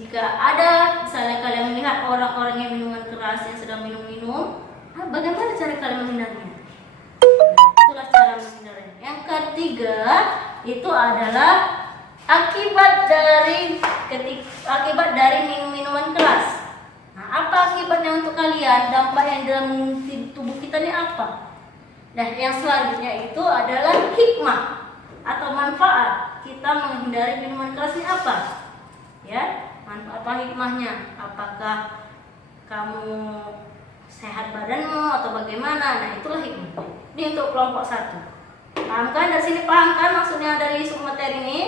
Jika ada misalnya kalian melihat orang-orang yang minuman keras yang sedang minum-minum, bagaimana cara kalian menghindarinya? Itulah cara menghindarinya. Yang ketiga itu adalah akibat dari minum-minuman keras. Nah, apa akibatnya untuk kalian? Dampak yang dalam tubuh kita ini apa? Nah, yang selanjutnya itu adalah hikmah atau manfaat kita menghindari minuman keras ini apa? Ya, manfaat apa hikmahnya? Apakah kamu sehat badanmu atau bagaimana? Nah, itulah hikmah. Ini untuk kelompok 1. Paham kan? Dari sini paham kan maksudnya dari submateri ini?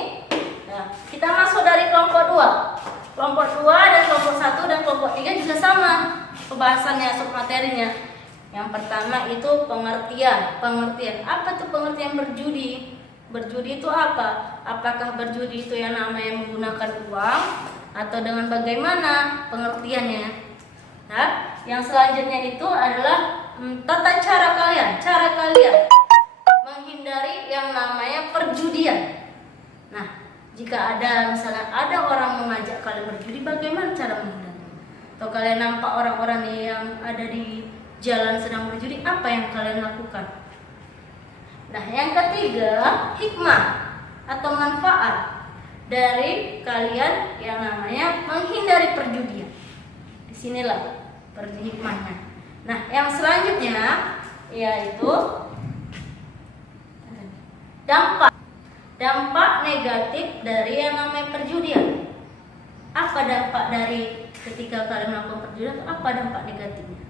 Nah, kita masuk dari kelompok 2. Kelompok 2 dan kelompok 1 dan kelompok 3 juga sama pembahasannya submaterinya. Yang pertama itu pengertian. Pengertian. Apa tuh pengertian berjudi? Berjudi itu apa? Apakah berjudi itu yang namanya menggunakan uang atau dengan bagaimana pengertiannya? Nah, yang selanjutnya itu adalah tata cara kalian menghindari yang namanya perjudian. Nah, jika ada misalnya ada orang mengajak kalian berjudi, bagaimana cara menghindari? Atau kalian nampak orang-orang yang ada di jalan sedang berjudi, apa yang kalian lakukan? Nah, yang ketiga, hikmah atau manfaat dari kalian yang namanya menghindari perjudian. Disinilah hikmahnya. Nah, yang selanjutnya yaitu dampak negatif dari yang namanya perjudian. Apa dampak dari ketika kalian melakukan perjudian? Apa dampak negatifnya?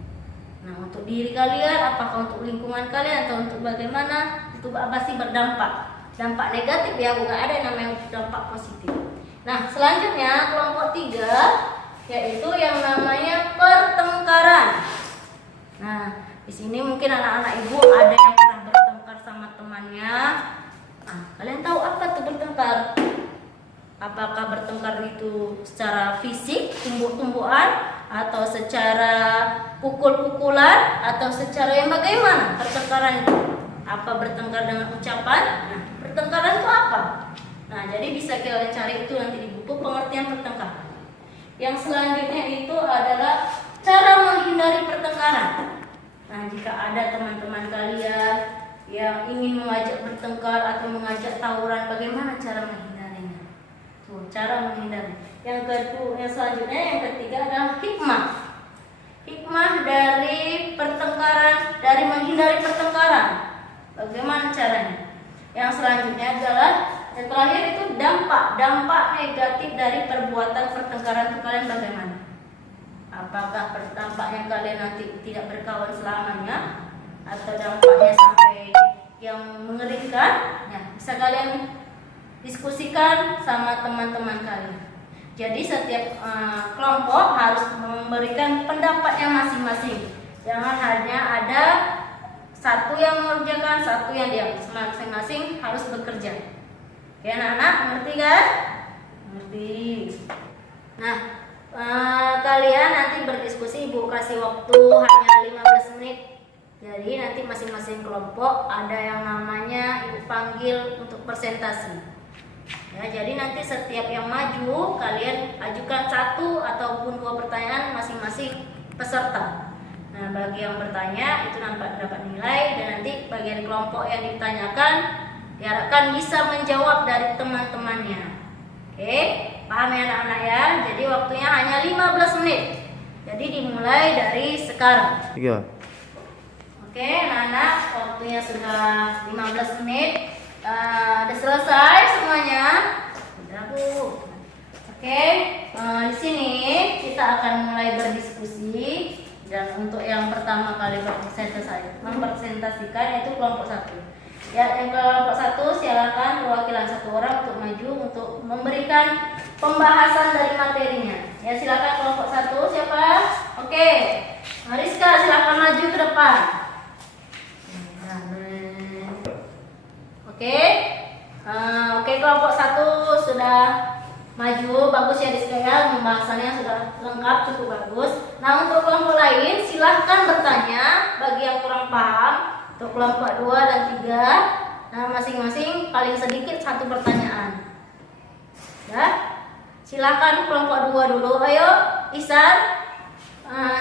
Nah, untuk diri kalian, apakah untuk lingkungan kalian atau untuk bagaimana? Itu pasti berdampak. Dampak negatif ya, bukan ada yang namanya dampak positif. Nah, selanjutnya kelompok 3 yaitu yang namanya pertengkaran. Nah, di sini mungkin anak-anak ibu ada yang pernah bertengkar sama temannya. Nah, kalian tahu apa tuh bertengkar? Apakah bertengkar itu secara fisik, tumbuk-tumbukan, atau secara pukul-pukulan, atau secara yang bagaimana pertengkaran itu? Apa bertengkar dengan ucapan? Nah, pertengkaran itu apa? Nah, jadi bisa kalian cari itu nanti di buku pengertian pertengkaran. Yang selanjutnya itu adalah cara menghindari pertengkaran. Nah, jika ada teman-teman kalian yang ingin mengajak bertengkar atau mengajak tawuran, bagaimana cara menghindarinya? Tuh, cara menghindari. Yang selanjutnya yang ketiga adalah hikmah. Hikmah dari pertengkaran, dari menghindari pertengkaran. Bagaimana caranya? Yang selanjutnya adalah yang terakhir itu dampak negatif dari perbuatan pertengkaran itu kalian bagaimana? Apakah dampaknya kalian nanti tidak berkawan selamanya atau dampaknya sampai yang mengerikan? Nah, bisa kalian diskusikan sama teman-teman kalian. Jadi setiap kelompok harus memberikan pendapatnya masing-masing. Jangan hanya ada satu yang mengerjakan, satu yang diam. Masing-masing harus bekerja. Ya anak-anak, ngerti kan? Ngerti. Nah, kalian nanti berdiskusi, ibu kasih waktu hanya 15 menit. Jadi nanti masing-masing kelompok ada yang namanya ibu panggil untuk presentasi. Ya, jadi nanti setiap yang maju kalian ajukan 1 ataupun 2 pertanyaan masing-masing peserta. Nah, bagi yang bertanya itu dapat nilai, dan nanti bagian kelompok yang ditanyakan diharapkan bisa menjawab dari teman-temannya. Oke, paham ya anak-anak ya? Jadi waktunya hanya 15 menit. Jadi dimulai dari sekarang. Iya. Oke, anak-anak, waktunya sudah 15 menit. Udah selesai semuanya? Udah, Bu. Oke, di sini kita akan mulai berdiskusi, dan untuk yang pertama kali mempresentasikan yaitu kelompok 1. Ya, yang kelompok 1 silakan perwakilan 1 orang untuk maju untuk memberikan pembahasan dari materinya. Ya, silakan kelompok 1 siapa? Oke, Rizka silakan maju ke depan. Oke, kelompok 1 sudah maju, bagus ya Rizka ya, pembahasannya sudah lengkap, cukup bagus. Nah, untuk kelompok lain silahkan bertanya bagi yang kurang paham. Untuk kelompok 2 dan 3, nah masing-masing paling sedikit 1 pertanyaan. Ya. silakan kelompok 2 dulu. Ayo, Ihsan,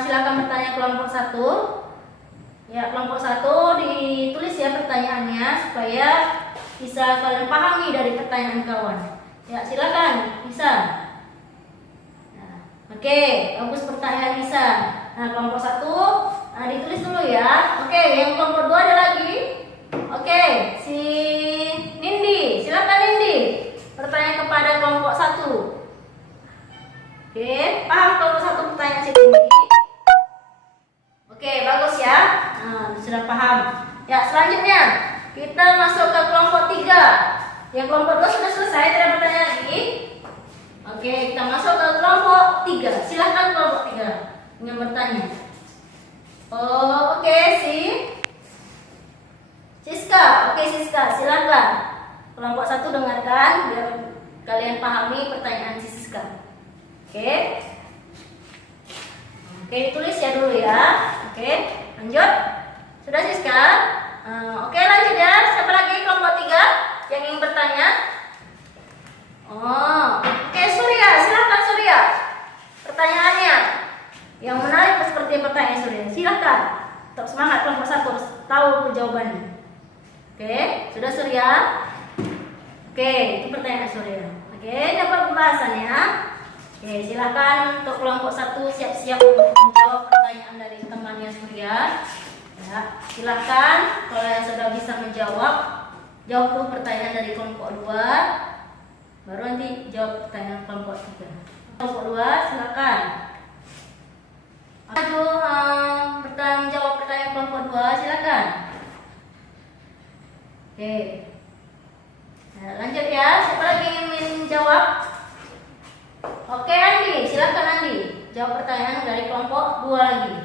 silakan bertanya kelompok 1. Ya, kelompok 1 ditulis ya pertanyaannya supaya bisa kalian pahami dari pertanyaan kawan. Ya, silakan, Ihsan. Nah, oke, bagus pertanyaan Ihsan. Nah, kelompok 1 ditulis dulu ya. Oke, yang kelompok 2 ada lagi. Oke, si Nindi, silakan Nindi. Bertanya kepada kelompok 1. Oke, paham kelompok 1 pertanyaan si Nindi? Oke, bagus ya. Nah, sudah paham. Ya, selanjutnya kita masuk ke kelompok 3. Yang kelompok 2 sudah selesai, tidak bertanya lagi. Oke, kita masuk ke kelompok 3. Silahkan kelompok 3 dengan bertanya. Oh, oke, Siska. Oke, Siska, silakan. Kelompok 1 dengarkan biar kalian pahami pertanyaan si Siska. Oke. Oke, ditulis ya dulu ya. Oke, lanjut. Sudah Siska? Oke, lanjut ya. Siapa lagi kelompok 3 yang ingin bertanya? Oh, oke, Surya, silakan Surya. Pertanyaannya yang menarik seperti pertanyaan Surya. Silakan. Tetap semangat kelompok 1 harus tahu jawabannya. Oke, sudah Surya? Oke, itu pertanyaan Surya. Oke, dapat pembahasannya. Oke, silakan untuk kelompok 1 siap-siap untuk menjawab pertanyaan dari temannya Surya. Ya, silakan kalau yang sudah bisa menjawab, jawab dulu pertanyaan dari kelompok 2. Baru nanti jawab pertanyaan kelompok 3. Kelompok 2, silakan. Maju jawab pertanyaan kelompok 2, silakan. Oke. Nah, lanjut ya. Siapa lagi yang ingin jawab? Oke, Andi, silakan Andi. Jawab pertanyaan dari kelompok 2 lagi.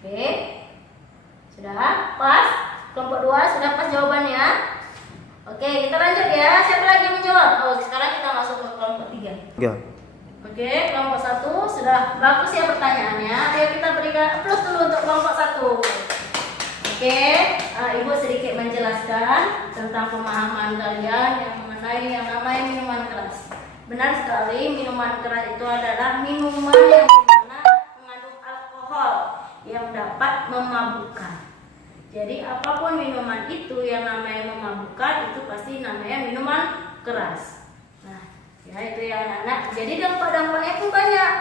Oke. Sudah pas? Kelompok 2 sudah pas jawabannya? Oke, kita lanjut ya. Siapa lagi yang menjawab? Oh, sekarang kita masuk ke kelompok 3. Ya. Oke, kelompok 1 sudah bagus ya pertanyaannya. Ayo kita berikan plus dulu untuk kelompok 1. Oke, Ibu sedikit menjelaskan tentang pemahaman kalian yang mengenai yang namanya minuman keras. Benar sekali, minuman keras itu adalah minuman yang dimana mengandung alkohol yang dapat memabukkan. Jadi apapun minuman itu yang namanya memabukkan itu pasti namanya minuman keras. Nah, ya itu ya anak-anak. Jadi dampak-dampaknya pun banyak,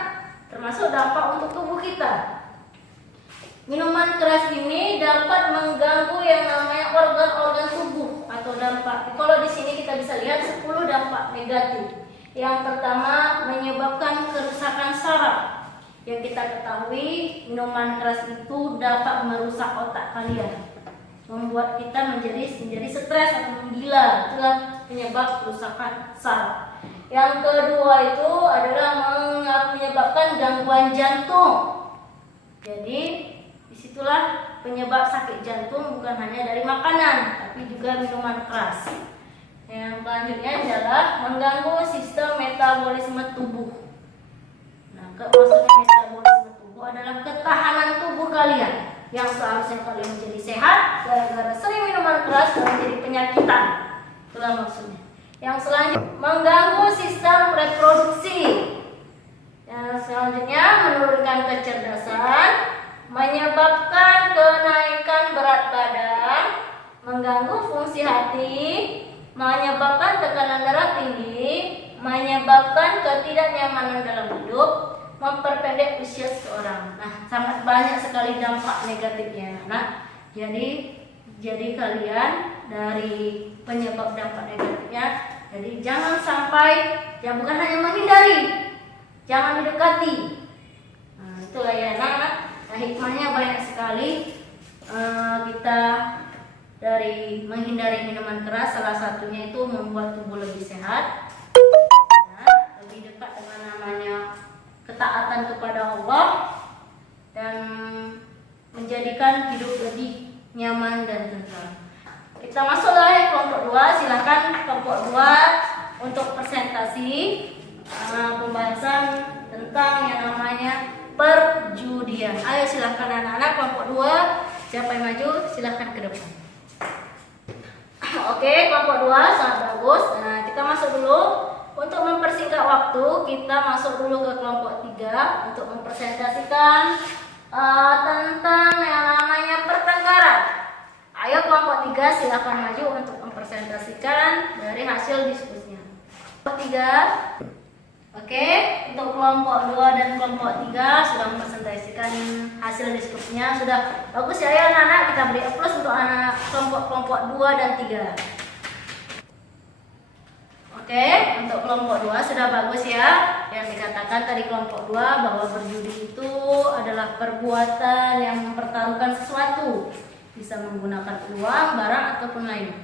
termasuk dampak untuk tubuh kita. Minuman keras ini dapat mengganggu yang namanya organ-organ tubuh atau dampak. Kalau di sini kita bisa lihat 10 dampak negatif. Yang pertama, menyebabkan kerusakan saraf. Yang kita ketahui, minuman keras itu dapat merusak otak kalian, membuat kita menjadi stres atau menggila. Itulah penyebab kerusakan saraf. Yang kedua itu adalah menyebabkan gangguan jantung. Jadi disitulah penyebab sakit jantung bukan hanya dari makanan, tapi juga minuman keras. Yang selanjutnya adalah mengganggu sistem metabolisme tubuh. Nah, maksudnya metabolisme tubuh adalah ketahanan tubuh kalian yang seharusnya kalian menjadi sehat, gara-gara sering minuman keras dan menjadi penyakitan. Itulah maksudnya. Yang selanjutnya mengganggu sistem reproduksi. Yang selanjutnya menurunkan kecerdasan, menyebabkan kenaikan berat badan, mengganggu fungsi hati, menyebabkan tekanan darah tinggi, menyebabkan ketidaknyamanan dalam hidup, memperpendek usia seseorang. Nah, sangat banyak sekali dampak negatifnya, anak. Jadi kalian dari penyebab dampak negatifnya, jadi jangan sampai, ya bukan hanya menghindari, jangan mendekati. Nah, itulah ya anak. Nah, hikmahnya banyak sekali. Kita dari menghindari minuman keras, salah satunya itu membuat tubuh lebih sehat, lebih dekat dengan namanya ketaatan kepada Allah, dan menjadikan hidup lebih nyaman dan tentram. Kita masuklah ya kelompok 2. Silakan kelompok 2 untuk presentasi pembahasan tentang yang namanya perjudian. Ayo silakan anak-anak kelompok 2, siapa yang maju silakan ke depan. Oke, kelompok 2 sangat bagus. Nah, kita masuk dulu untuk mempersingkat waktu, kita masuk dulu ke kelompok 3 untuk mempresentasikan tentang yang namanya pertengkaran. Ayo kelompok 3 silakan maju untuk mempresentasikan dari hasil diskusinya. Kelompok 3. Oke, untuk kelompok 2 dan kelompok 3 sudah mempresentasikan hasil diskusinya. Sudah bagus ya anak-anak, kita beri plus untuk anak kelompok 2 dan 3. Oke, untuk kelompok 2 sudah bagus ya. Yang dikatakan tadi kelompok 2 bahwa berjudi itu adalah perbuatan yang mempertaruhkan sesuatu. Bisa menggunakan uang, barang, ataupun lain.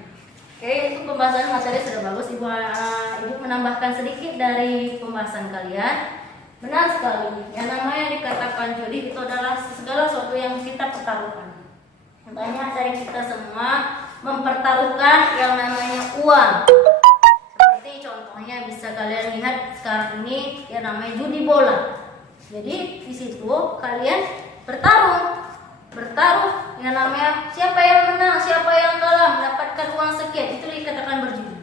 Oke, itu pembahasan materi sudah bagus. Ibu menambahkan sedikit dari pembahasan kalian. Benar sekali, yang namanya dikatakan judi itu adalah segala sesuatu yang kita pertaruhkan. Banyak dari kita semua mempertaruhkan yang namanya uang. Seperti contohnya bisa kalian lihat sekarang ini yang namanya judi bola. Jadi di situ kalian bertaruh yang namanya siapa yang menang, siapa yang kalah, mendapatkan uang sekian, itu dikatakan berjudi.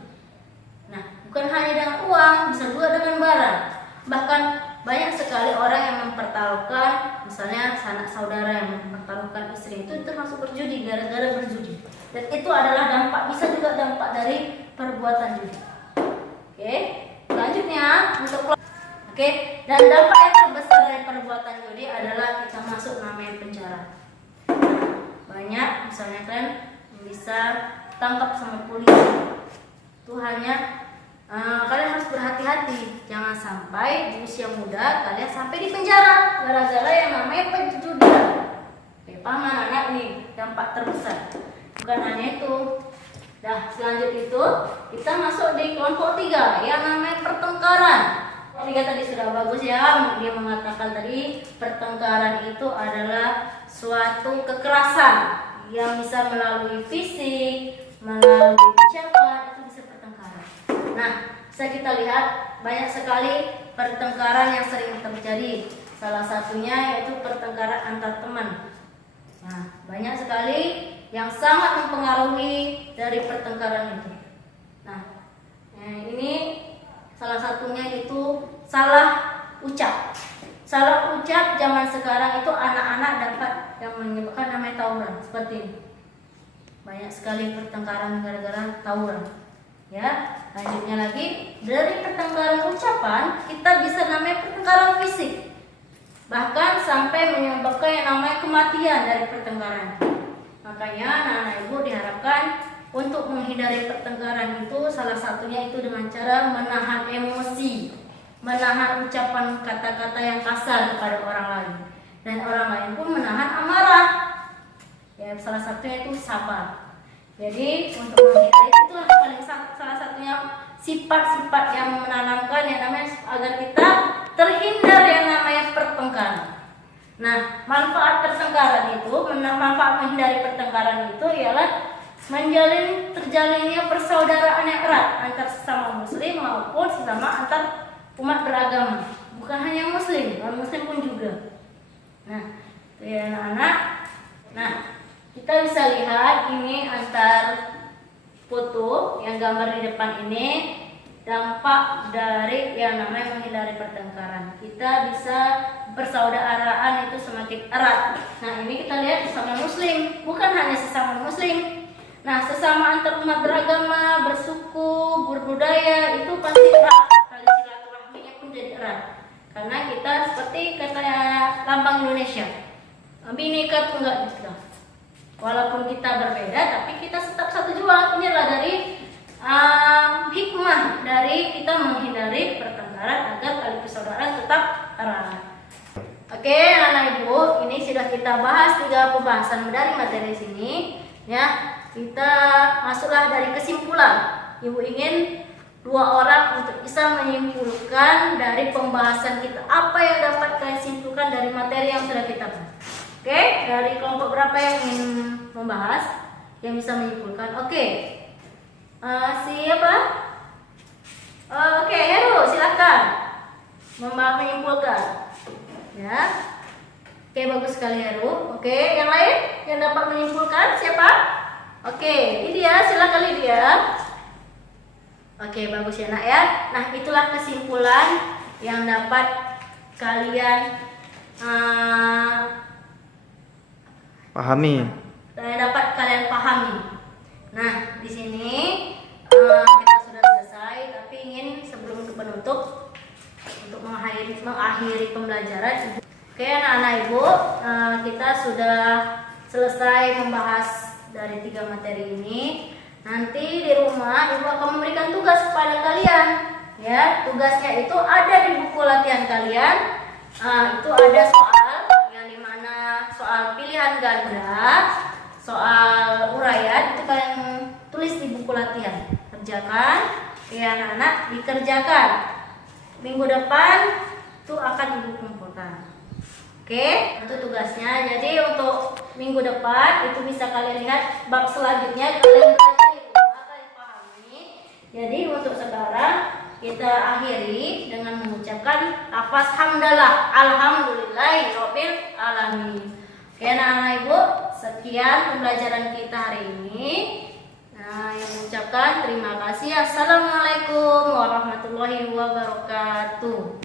Nah, bukan hanya dengan uang, bisa juga dengan barang. Bahkan banyak sekali orang yang mempertaruhkan, misalnya sanak saudara yang mempertaruhkan istri, itu termasuk berjudi gara-gara berjudi. Dan itu adalah dampak, bisa juga dampak dari perbuatan judi. Oke, selanjutnya untuk dan dampak yang terbesar dari perbuatan judi adalah kita masuk namanya penjara. Banyak misalnya kalian bisa tangkap sama polisi. Itu hanya kalian harus berhati-hati, jangan sampai di usia muda kalian sampai di penjara gara-gara yang namanya perjudian. Paham anak-anak nih dampak terbesar. Bukan hanya itu. Nah, selanjutnya itu kita masuk di kelompok 3 yang namanya pertengkaran. Kelompok 3 tadi sudah bagus ya, dia mengatakan tadi pertengkaran itu adalah suatu kekerasan yang bisa melalui fisik, melalui ucapan, itu bisa pertengkaran. Nah, bisa kita lihat banyak sekali pertengkaran yang sering terjadi. Salah satunya yaitu pertengkaran antar teman. Nah, banyak sekali yang sangat mempengaruhi dari pertengkaran itu. Nah, ini salah satunya itu salah ucap. Salah ucap zaman sekarang itu anak-anak dapat yang menyebabkan namanya tawuran seperti ini. Banyak sekali pertengkaran gara-gara tawuran. Ya, lanjutnya lagi dari pertengkaran ucapan kita bisa namanya pertengkaran fisik. Bahkan sampai menyebabkan yang namanya kematian dari pertengkaran. Makanya anak-anak ibu diharapkan untuk menghindari pertengkaran itu salah satunya itu dengan cara menahan emosi, menahan ucapan kata-kata yang kasar kepada orang lain, dan orang lain pun menahan amarah. Ya, salah satunya itu sabar. Jadi untuk menghindari itulah paling salah satunya sifat-sifat yang menanamkan yang namanya agar kita terhindar yang namanya pertengkaran. Nah, manfaat pertengkaran itu, manfaat menghindari pertengkaran itu ialah terjalinnya persaudaraan yang erat antar sesama muslim maupun sesama antar umat beragama. Bukan hanya muslim, non muslim pun juga. Nah, itu ya anak-anak. Nah, kita bisa lihat ini antar foto yang gambar di depan ini dampak dari yang namanya menghindari pertengkaran. Kita bisa persaudaraan itu semakin erat. Nah, ini kita lihat sesama muslim, bukan hanya sesama muslim. Nah, sesama antar umat beragama, bersuku, berbudaya itu pasti erat. Tali silaturahminya pun jadi erat. Karena kita seperti kata lambang Indonesia, Bhinneka Tunggal Ika. Walaupun kita berbeda, tapi kita tetap satu jua. Inilah dari hikmah dari kita menghindari pertengkaran agar tali persaudaraan tetap erat. Oke, anak ibu, ini sudah kita bahas 3 pembahasan dari materi sini. Ya, kita masuklah dari kesimpulan. Ibu ingin 2 orang untuk bisa menyimpulkan dari pembahasan kita apa yang dapat kalian simpulkan dari materi yang sudah kita bahas. Oke, dari kelompok berapa yang ingin membahas, yang bisa menyimpulkan? Oke. Siapa? Oke, Heru, silakan menyimpulkan. Ya. Oke, bagus sekali Heru. Oke, yang lain yang dapat menyimpulkan siapa? Oke, Lydia, silakan Lydia. Oke, bagus ya nak ya. Nah, itulah kesimpulan yang dapat kalian Pahami. pahami. Nah, di sini kita sudah selesai, tapi ingin sebelum penutup untuk mengakhiri pembelajaran. Oke, anak-anak ibu, kita sudah selesai membahas dari 3 materi ini. Nanti di rumah ibu akan memberikan tugas kepada kalian. Ya, tugasnya itu ada di buku latihan kalian. Itu ada soal yang dimana soal pilihan ganda, soal uraian itu kalian tulis di buku latihan. Kerjakan, ya anak-anak, dikerjakan. Minggu depan itu akan ibu kumpulkan. Oke, itu tugasnya. Jadi untuk minggu depan itu bisa kalian lihat bab selanjutnya kalian belajar di rumah, kalian pahami. Jadi untuk sekarang kita akhiri dengan mengucapkan lafaz hamdalah, alhamdulillahirabbil alamin. Oke, anak-anak ibu, sekian pembelajaran kita hari ini. Yang mengucapkan terima kasih. Assalamualaikum warahmatullahi wabarakatuh.